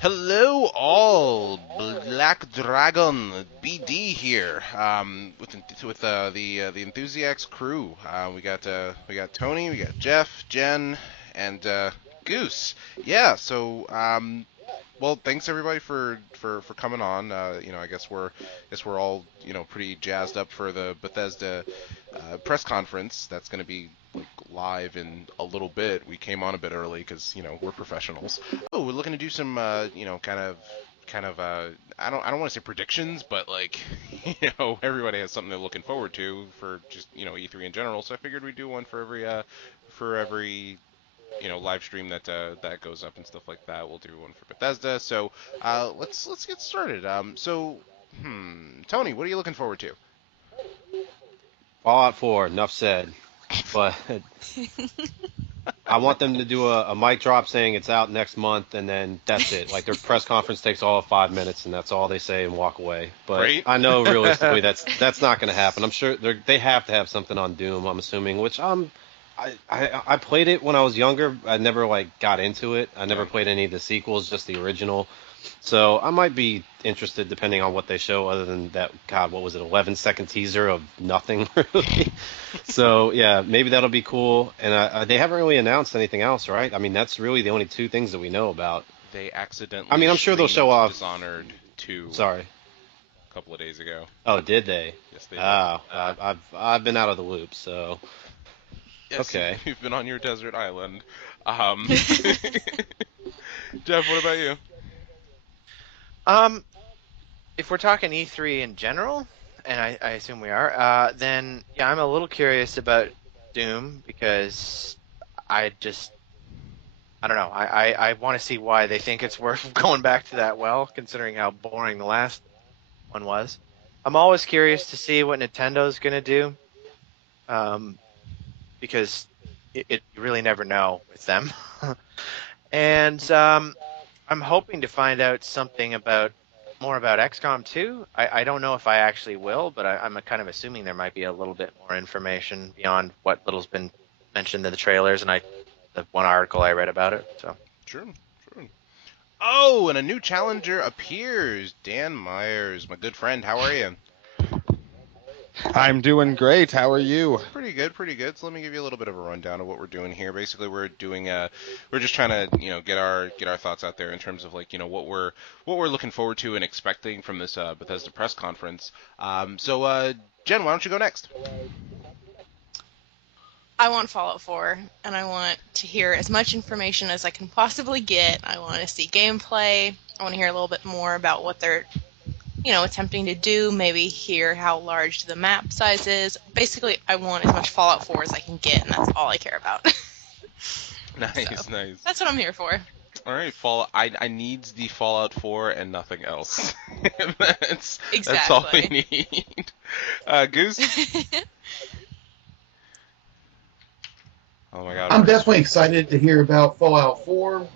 Hello, all. Black Dragon BD here. With the Enthusiacs crew. We got Tony, we got Jeff, Jen, and Goose. Yeah. Well, thanks everybody for coming on. I guess we're all pretty jazzed up for the Bethesda press conference that's going to be like live in a little bit. We came on a bit early because we're professionals. Oh, we're looking to do some I don't want to say predictions, but like everybody has something they're looking forward to for just E3 in general. So I figured we'd do one for every live stream that goes up and stuff like that. We'll do one for Bethesda. So let's get started. Tony, what are you looking forward to? Fallout 4, enough said. But I want them to do a mic drop saying it's out next month, and then that's it. Like their press conference takes all of 5 minutes, and that's all they say and walk away. But Right? I know realistically that's not going to happen. I'm sure they have to have something on Doom. I'm assuming, which I played it when I was younger. I never got into it. I never played any of the sequels, just the original. So I might be interested depending on what they show, other than that, God, what was it, 11-second teaser of nothing, really? So, yeah, maybe that'll be cool. And they haven't really announced anything else, right? I mean, that's really the only two things that we know about. They accidentally. I mean, I'm sure they'll show off. Dishonored 2. Sorry. A couple of days ago. Oh, did they? Yes, they did. I've been out of the loop, so. Yes, okay. You've been on your desert island. Jeff, what about you? If we're talking E3 in general, and I assume we are, then yeah, I'm a little curious about Doom because I don't know. I want to see why they think it's worth going back to that well, considering how boring the last one was. I'm always curious to see what Nintendo's gonna do, because you really never know with them. And I'm hoping to find out something more about XCOM 2. I don't know if I actually will, but I'm kind of assuming there might be a little bit more information beyond what little's been mentioned in the trailers and the one article I read about it. So True. Oh, and a new challenger appears. Dan Myers, my good friend. How are you? I'm doing great. How are you? Pretty good. So let me give you a little bit of a rundown of what we're doing here. Basically, we're just trying to get our thoughts out there in terms of what we're looking forward to and expecting from this Bethesda press conference. Jen, why don't you go next? I want Fallout 4, and I want to hear as much information as I can possibly get. I want to see gameplay. I want to hear a little bit more about what they're attempting to do, maybe hear how large the map size is. Basically, I want as much Fallout 4 as I can get, and that's all I care about. Nice. That's what I'm here for. All right, I need the Fallout 4 and nothing else. That's all we need. Goose? Oh my God. I'm definitely excited to hear about Fallout 4.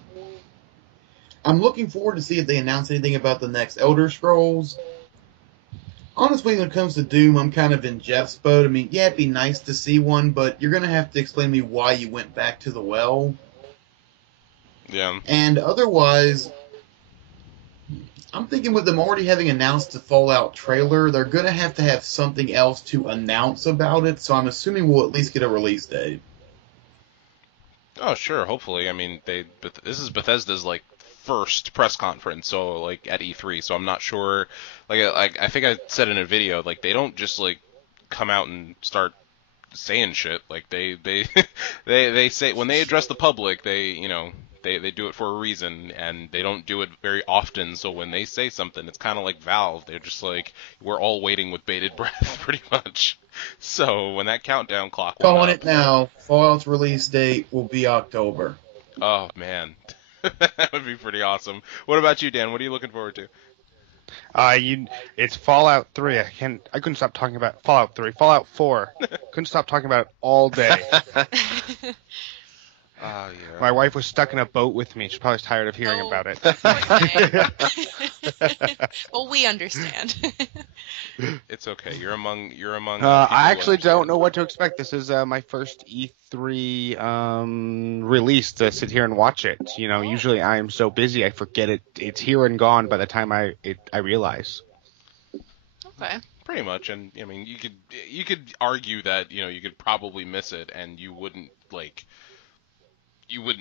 I'm looking forward to see if they announce anything about the next Elder Scrolls. Honestly, when it comes to Doom, I'm kind of in Jeff's boat. I mean, yeah, it'd be nice to see one, but you're going to have to explain to me why you went back to the well. Yeah. And otherwise, I'm thinking with them already having announced the Fallout trailer, they're going to have something else to announce about it, so I'm assuming we'll at least get a release date. Oh, sure, hopefully. I mean, this is Bethesda's first press conference, so at E3, so I'm not sure. I think I said in a video, they don't just come out and start saying shit. They they say when they address the public, they do it for a reason, and they don't do it very often. So when they say something, it's kind of like Valve. They're just we're all waiting with bated breath, pretty much. So when that countdown clock went Calling up, it now, Fallout's release date will be October. Oh man. That would be pretty awesome. What about you, Dan? What are you looking forward to? It's Fallout 3. I couldn't stop talking about Fallout 3. Fallout 4. Couldn't stop talking about it all day. Yeah. My wife was stuck in a boat with me. She's probably tired of hearing Oh, about it. poor thing. Well, we understand. It's okay. You're among people I who actually don't understand. know what to expect. This is my first E3 release to sit here and watch it. You know, usually I am so busy I forget it. It's here and gone by the time I realize. Okay. Pretty much, and I mean, you could argue that you could probably miss it, and you wouldn't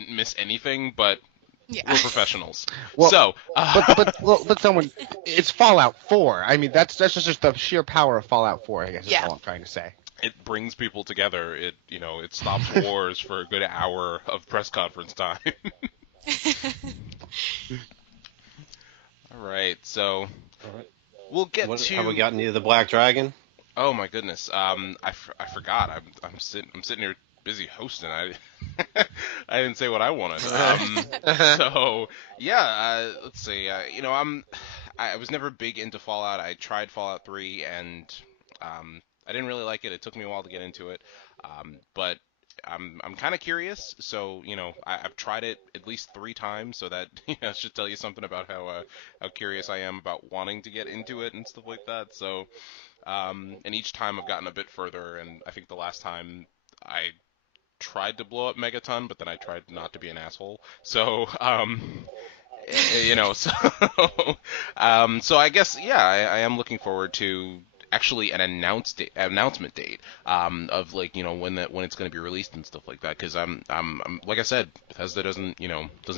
miss anything, but Yeah. we're professionals. Well, So, but someone, it's Fallout 4. I mean, that's just the sheer power of Fallout 4. I guess is Yeah. all I'm trying to say. it brings people together. It stops wars for a good hour of press conference time. All right, so All right. we'll get Have we to. gotten to the Black Dragon? Oh my goodness. I forgot. I'm sitting here busy hosting. I I didn't say what I wanted. So yeah. Let's see. I was never big into Fallout. I tried Fallout 3 and I didn't really like it. It took me a while to get into it. But I'm kind of curious. So I've tried it at least 3 times. So that should tell you something about how curious I am about wanting to get into it and stuff like that. So. And each time I've gotten a bit further, and I think the last time I tried to blow up Megaton, but then I tried not to be an asshole. So, so, so I guess, yeah, I am looking forward to actually an announcement date, of when it's going to be released and stuff like that. Because I'm like I said, Bethesda doesn't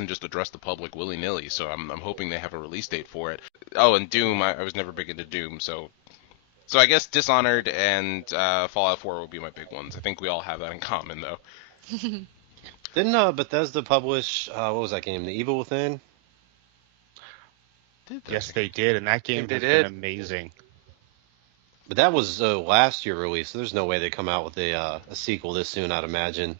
just address the public willy nilly. So I'm hoping they have a release date for it. Oh, and Doom, I was never big into Doom, so. So I guess Dishonored and Fallout 4 would be my big ones. I think we all have that in common, though. Didn't Bethesda publish what was that game? The Evil Within? Yes, they did, and that game they has did. been amazing. But that was last year release, so there's no way they come out with a sequel this soon, I'd imagine.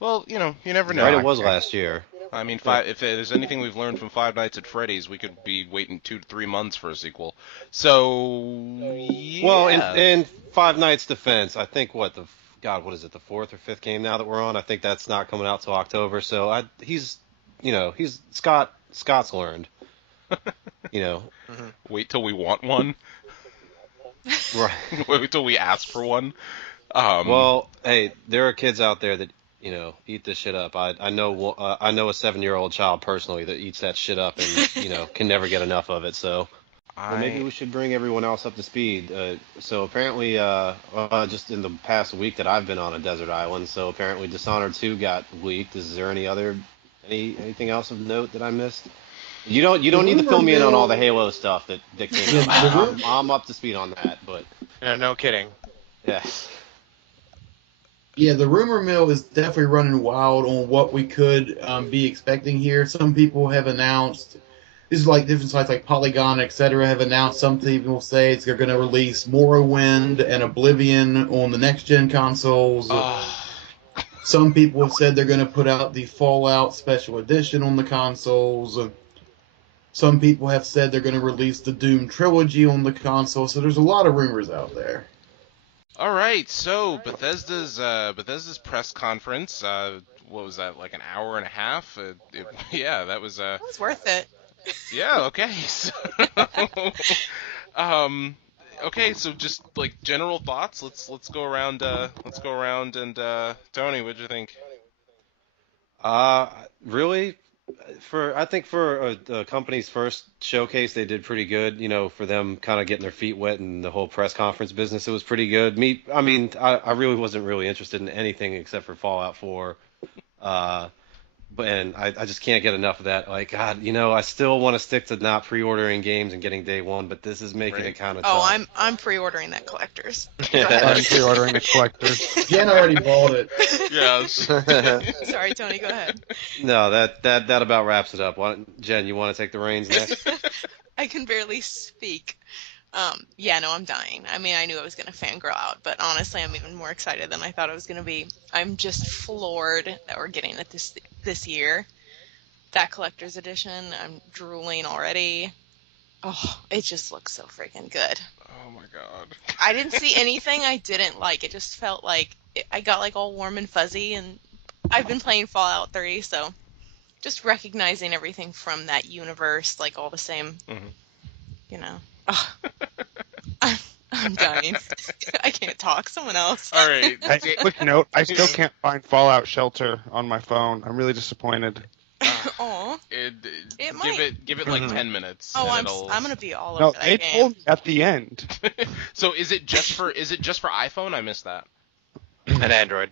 Well, you never know. Right, it was last year. I mean, if there's anything we've learned from Five Nights at Freddy's, we could be waiting 2 to 3 months for a sequel. So, yeah. Well, in Five Nights' defense, I think what is it, the 4th or 5th game now that we're on? I think that's not coming out till October. So he's Scott's learned. Wait till we want one. Right. Wait till we ask for one. Well, hey, there are kids out there that eat this shit up. I know a 7-year-old child personally that eats that shit up and can never get enough of it. So maybe we should bring everyone else up to speed. So apparently, just in the past week that I've been on a desert island, so apparently Dishonored 2 got leaked. Is there anything else of note that I missed? You don't need to fill me in on all the Halo stuff that came out. I'm up to speed on that, but No kidding. yeah. Yeah, the rumor mill is definitely running wild on what we could be expecting here. Some people have announced, this is like different sites like Polygon, etc., have announced some people say they're going to release Morrowind and Oblivion on the next-gen consoles. Some people have said they're going to put out the Fallout Special Edition on the consoles. Some people have said they're going to release the Doom Trilogy on the console, so there's a lot of rumors out there. All right, so Bethesda's press conference. What was that? Like an hour and a half? Yeah, that was. It was worth it. Yeah. Okay. So, okay. So just like general thoughts. Let's go around. And Tony, what'd you think? Really, I think for a company's first showcase, they did pretty good. For them kind of getting their feet wet in the whole press conference business, it was pretty good. I really wasn't really interested in anything except for Fallout 4. And I just can't get enough of that. Like, God, I still want to stick to not pre-ordering games and getting day one, but this is making it kind of tough. Oh, I'm pre-ordering that collector's. I'm pre-ordering the collector's. Jen already bought it. Yes. Sorry, Tony, go ahead. No, that about wraps it up. Jen, you want to take the reins next? I can barely speak. Yeah, no, I'm dying. I mean, I knew I was going to fangirl out, but honestly, I'm even more excited than I thought I was going to be. I'm just floored that we're getting it this year. That collector's edition, I'm drooling already. Oh, it just looks so freaking good. Oh my god. I didn't see anything I didn't like. It just felt like I got like all warm and fuzzy, and I've been playing Fallout 3, so just recognizing everything from that universe, like all the same, you know. Ugh, I'm dying. I can't talk. Someone else. All right. Quick note: I still can't find Fallout Shelter on my phone. I'm really disappointed. Aw. It might. Give it like 10 minutes. Oh, and I'm gonna be all No, over that they game. told me at the end. So is it just for iPhone? I missed that. And Android.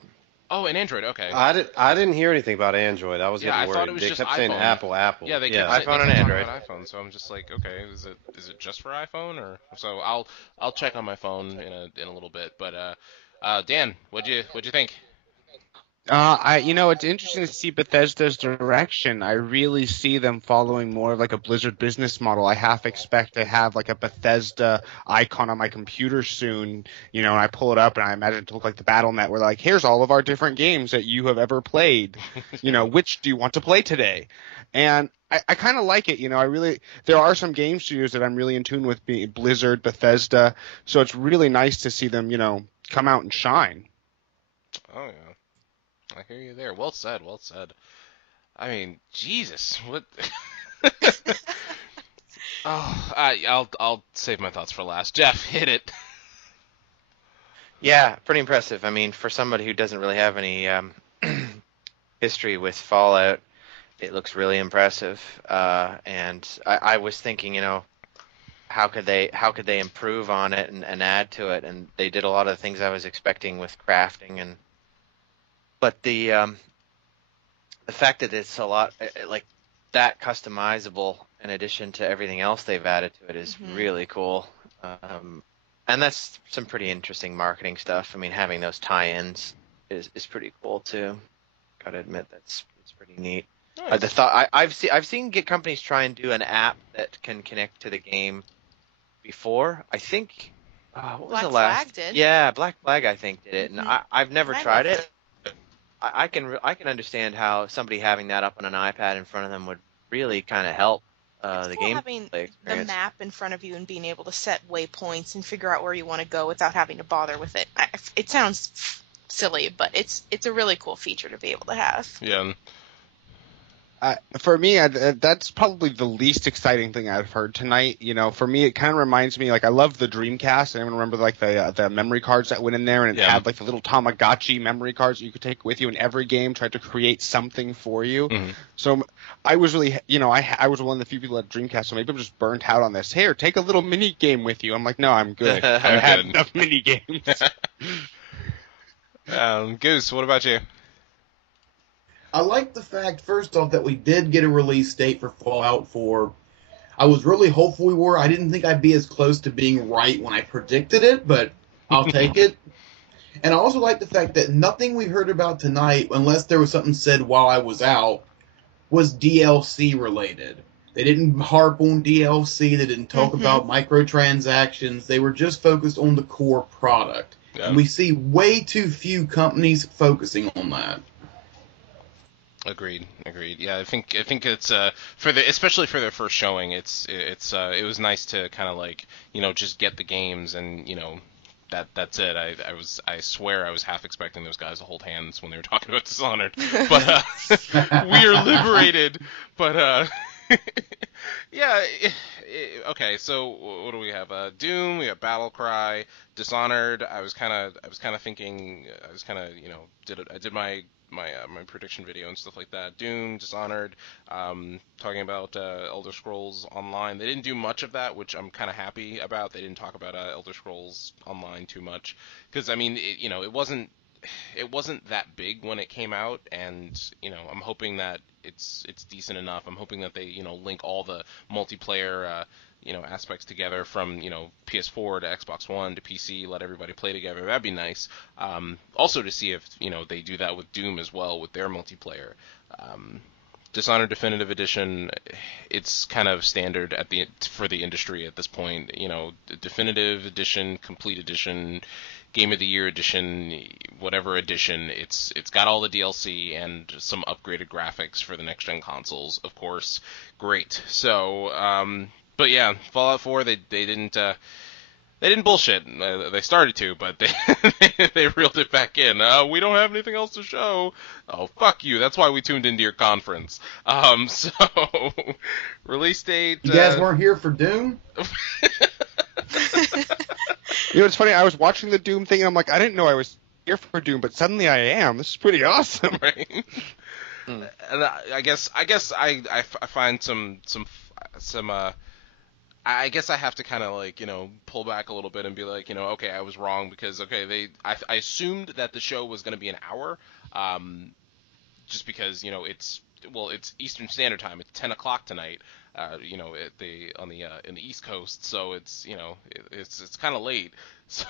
Oh, and Android. Okay. I didn't hear anything about Android. I was Yeah, getting I worried. thought it was They just kept saying iPhone. Apple. Yeah, they kept iPhone they and kept talking Android. about iPhone, so I'm just like, okay, is it just for iPhone or so? I'll check on my phone in a little bit. But Dan, what'd you think? It's interesting to see Bethesda's direction. I really see them following more of like a Blizzard business model. I half expect to have like a Bethesda icon on my computer soon, and I pull it up and I imagine it to look like the BattleNet, where like, here's all of our different games that you have ever played. Which do you want to play today? And I kind of like it. There are some game studios that I'm really in tune with, being Blizzard, Bethesda. So it's really nice to see them, come out and shine. Oh yeah. I hear you there. Well said. Well said. I mean, Jesus, what? I'll save my thoughts for last. Jeff, hit it. Yeah, pretty impressive. I mean, for somebody who doesn't really have any history with Fallout, it looks really impressive. And I was thinking, how could they improve on it and add to it? And they did a lot of the things I was expecting with crafting But the fact that it's a lot like that customizable in addition to everything else they've added to it is really cool. And that's some pretty interesting marketing stuff. I mean, having those tie-ins is pretty cool too. Got to admit it's pretty neat. Nice. The thought I've seen companies try and do an app that can connect to the game before. I think what was Black the last? Flag did. Yeah, Black Flag I think did it, and I've never I tried loved it. I can understand how somebody having that up on an iPad in front of them would really kind of help the Cool game having the experience. map in front of you and being able to set waypoints and figure out where you want to go without having to bother with it. It sounds silly, but it's a really cool feature to be able to have. Yeah. For me, that's probably the least exciting thing I've heard tonight. For me, it kind of reminds me, like, I love the Dreamcast. I remember like the memory cards that went in there, and it had like the little Tamagotchi memory cards that you could take with you in every game, tried to create something for you. So I was really, I was one of the few people at Dreamcast, so maybe I'm just burnt out on this. Here, take a little mini game with you. I'm like, no, I'm good. I had enough mini games. Goose, what about you? I like the fact, first off, that we did get a release date for Fallout 4. I was really hopeful we were. I didn't think I'd be as close to being right when I predicted it, but I'll take it. And I also like the fact that nothing we heard about tonight, unless there was something said while I was out, was DLC related. They didn't harp on DLC. They didn't talk about microtransactions. They were just focused on the core product. Yeah. And we see way too few companies focusing on that. Agreed. Yeah, I think it's especially for their first showing, it was nice to kind of like, just get the games and, that's it. I swear I was half expecting those guys to hold hands when they were talking about Dishonored. But we are liberated. But yeah, okay, so what do we have? Doom, we have Battlecry, Dishonored. I was kind of thinking, I did my prediction video and stuff like that. Doom, Dishonored, talking about Elder Scrolls Online. They didn't do much of that, which I'm kind of happy about. They didn't talk about Elder Scrolls Online too much, because I mean, it wasn't that big when it came out, and I'm hoping that it's decent enough. I'm hoping that they link all the multiplayer aspects together from PS4 to Xbox One to PC, let everybody play together. That'd be nice. Also to see if they do that with Doom as well with their multiplayer. Dishonored Definitive Edition, it's kind of standard for the industry at this point. Definitive Edition, Complete Edition, Game of the Year Edition, whatever edition, it's got all the DLC and some upgraded graphics for the next gen consoles, of course. Great. So, but yeah, Fallout 4, they didn't They didn't bullshit. They started to, but they reeled it back in. We don't have anything else to show. Oh, fuck you. That's why we tuned into your conference. So release date. You guys weren't here for Doom? You know, it's funny. I was watching the Doom thing, and I'm like, I didn't know I was here for Doom, but suddenly I am. This is pretty awesome. Right. And I guess I find some I guess I have to kind of like, pull back a little bit and be like, okay, I was wrong because, okay, I assumed that the show was going to be an hour, just because, it's Eastern Standard Time. It's 10 o'clock tonight, in the East Coast. So it's, it's kind of late. So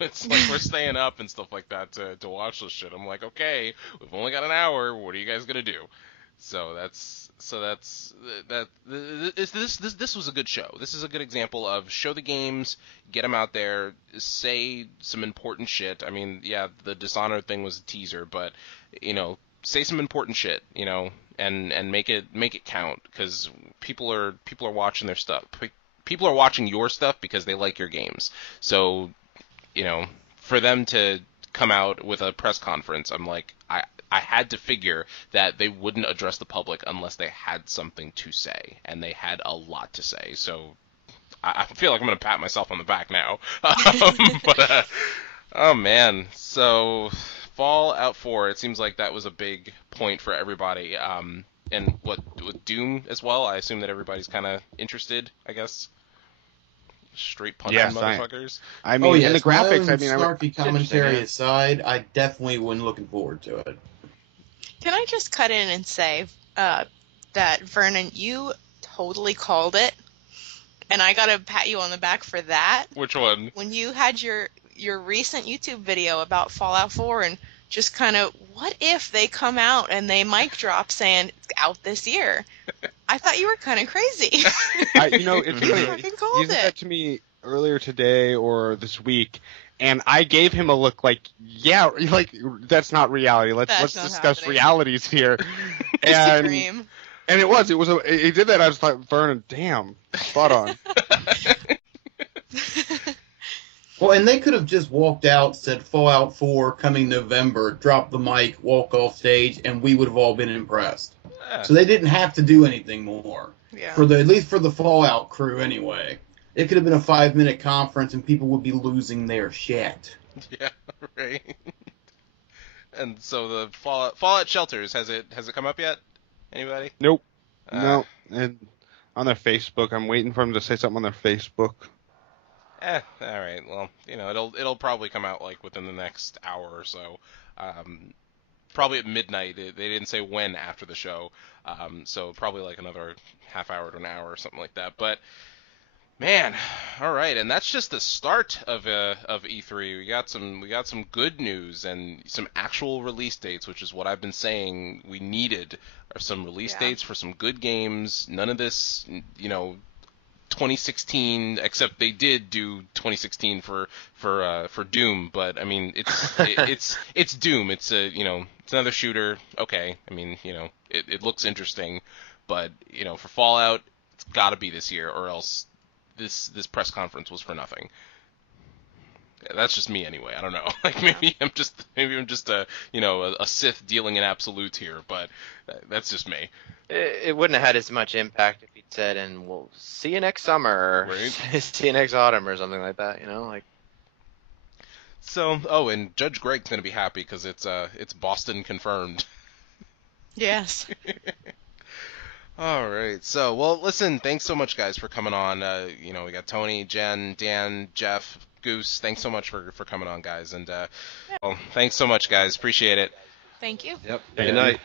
it's like we're staying up and stuff like that to watch this shit. I'm like, okay, we've only got an hour. What are you guys going to do? So this was a good show. This is a good example of show the games, get them out there, say some important shit. I mean, yeah, the Dishonored thing was a teaser, but say some important shit, and make it count, because people are watching their stuff. People are watching your stuff because they like your games. So, for them to come out with a press conference, I'm like, I had to figure that they wouldn't address the public unless they had something to say, and they had a lot to say. So I feel like I'm going to pat myself on the back now. Oh man. So Fallout 4, it seems like that was a big point for everybody. And with Doom as well, I assume that everybody's kind of interested, I guess. Straight punching motherfuckers. I mean, yes, and the graphics. I mean, snarky commentary aside, I definitely wasn't looking forward to it. Can I just cut in and say that, Vernon, you totally called it, and I gotta pat you on the back for that. Which one? When you had your recent YouTube video about Fallout 4 and just kind of, what if they come out and they mic drop saying it's out this year? I thought you were kind of crazy. It's You funny. fucking He called said it. that to me earlier today or this week, and I gave him a look like, yeah, like that's not reality. Let's not discuss happening. realities here. It's a dream. And it was he did that. I was like, Vernon, damn, spot on. Well, and they could have just walked out, said Fallout 4 coming November, dropped the mic, walk off stage, and we would have all been impressed. Yeah. So they didn't have to do anything more. Yeah. At least for the Fallout crew anyway. It could have been a 5-minute conference and people would be losing their shit. Yeah, right. And so the Fallout Shelters, has it come up yet? Anybody? Nope. No. And on their Facebook, I'm waiting for them to say something on their Facebook. All right. Well, it'll probably come out like within the next hour or so. Probably at midnight. They didn't say when after the show. So probably like another half hour to an hour or something like that. But man, all right. And that's just the start of E3. We got some good news and some actual release dates, which is what I've been saying we needed, are some release dates for some good games. None of this, 2016, except they did do 2016 for Doom, but I mean it's Doom. It's it's another shooter. Okay, I mean it looks interesting, but for Fallout, it's got to be this year, or else this press conference was for nothing. That's just me anyway. I don't know. Like maybe I'm just a a Sith dealing in absolutes here, but that's just me. It wouldn't have had as much impact if he'd said, "And we'll see you next summer," or Right. "See you next autumn," or something like that. So, and Judge Greg's gonna be happy because it's Boston confirmed. Yes. All right. So, well, listen, thanks so much, guys, for coming on. We got Tony, Jen, Dan, Jeff, Goose. Thanks so much for coming on, guys. And well, thanks so much, guys. Appreciate it. Thank you. Yep. Good night.